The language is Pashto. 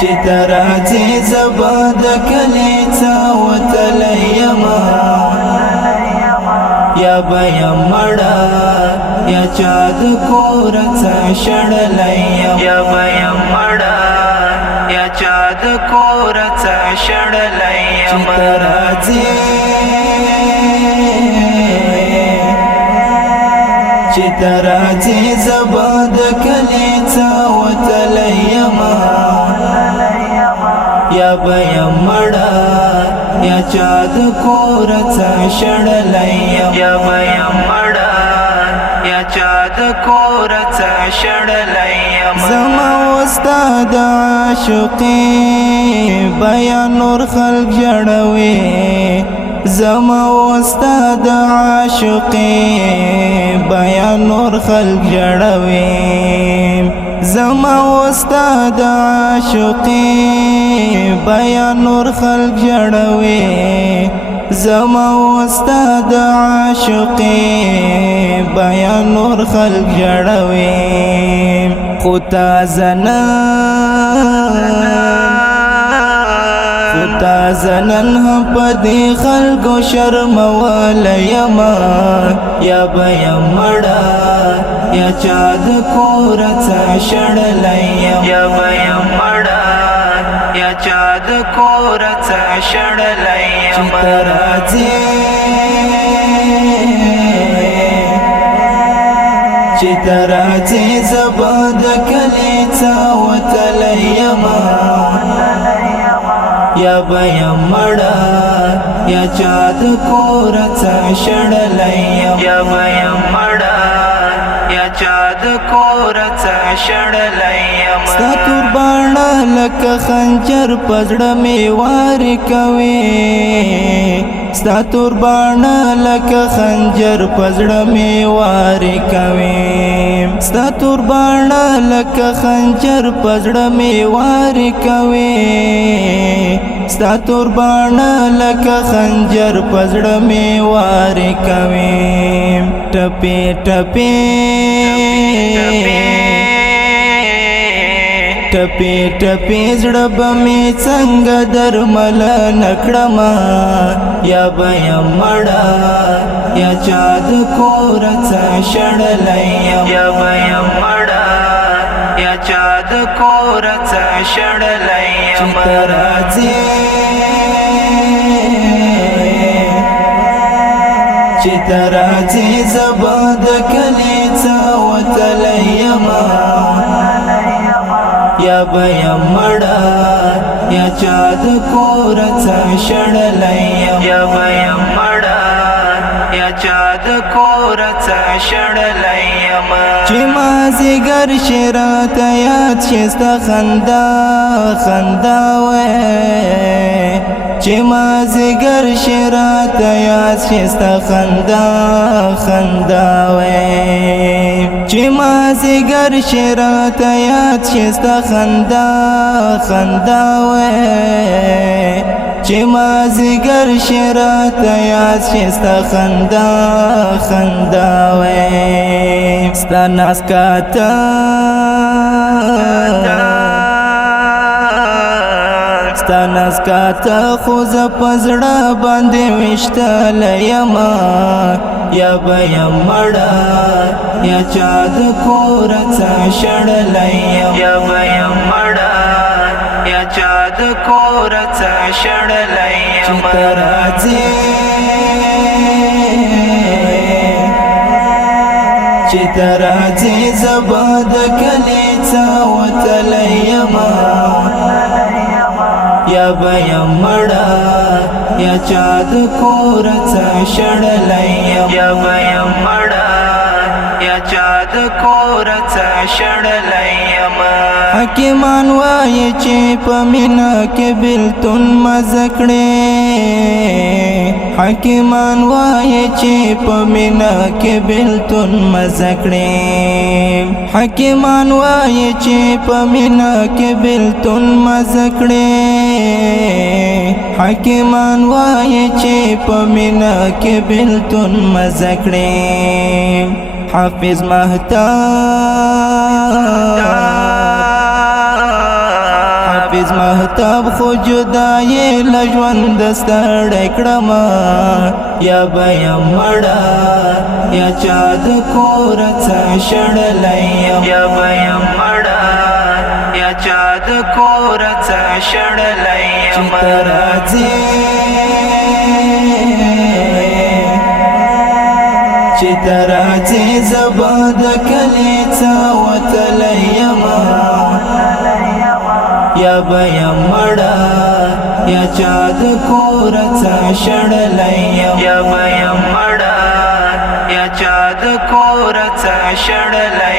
چترازی زباد کلیڅا وتلیما یا بیم مړه یا چاد کورڅا شړلیم یا بیم مړه یا چاد کورڅا شړلیم چترازی زباد کلیڅا وتلیما یا بیم مړه یا چاد کورڅا شړلیم یا بیم مړه یا چاد کورڅا شړلیم زما استاد عاشقی بیان نور خلق جړوي زما استاد عاشقی بیان نور خلق جړوي زما استاد عاشقی بیان نور خلق جړوي زما استاد عاشقی بیان نور خلق جړوي خطا زنن هم پدی خلقو شرم ولیم یا بیم مړه یا چاد کورڅا شړلیم یا بیم مړه یا چاد کورڅا شړلیم چترازی زباد کلیڅا وتلیما یا بیم مړه یا چاد کورڅا شړلیم یا بیم مړه یا چاد کورڅا شړلیم ستا قربان لکه خنجر پزړه می وار کوي ستا قربان لکه خنجر پزړه می وار کوي ستا قربان لکه خنجر پزړه می وار کوي ستا قربان لکه خنجر پزړه می وار کوي ټپی ټپی ټپی ټپی زړه به می څنګه درمل نکړم یا بیم مړه یا چاد کورڅا شړلیم یا بیم مړه یا چاد کورڅا شړلیم چترازی زباد کلیڅا وتلیما یا بیم مړه یا چاد کورڅا شړلیم یا بیم مړه یا چاد کورڅا شړلیم چې مازیګر شرات یاد شستا خندا خندا وې چې مازیګر شرات یاد شستا خندا خندا وې چې مازیګر شرات یاد شستا خندا خندا وې چې مازیګر شرات یاد شستا خندا خندا وې ستا ناز کاته ستا ناز کاته خو زه په زړه باندې ویشتلیم یا بیم مړه یا چاد کورڅا شړلیم یا بیم مړه یا چاد کورڅا شړلیم چترازی زباد کلیڅا وتلیما یا بیم مړه یا چاد کورڅا شړلیم یا بیم مړه یا چاد کورڅا شړلیم حکیمان وایي چې په مینا کې بلتون مزه کړې حکیمان وایي چې په مینا کې بلتون مزه کړې حکیمان وایي چې په مینا کې بلتون مزه کړې حکیمان وایي چې په مینا کې بلتون مزه کړې حافظ مهتاب خو جدای لژوند ستړی کړما یا به یم مړه یا چا د کور څه شړلی یا به یم مړه یا چا د کور څه شړلی چې ته راځې چې ته راځې زه به د کلي څه وتلی یمه یا به یم مړه یا چا د کور څه شړلی یا به یم مړه یا چا د کور څه شړلی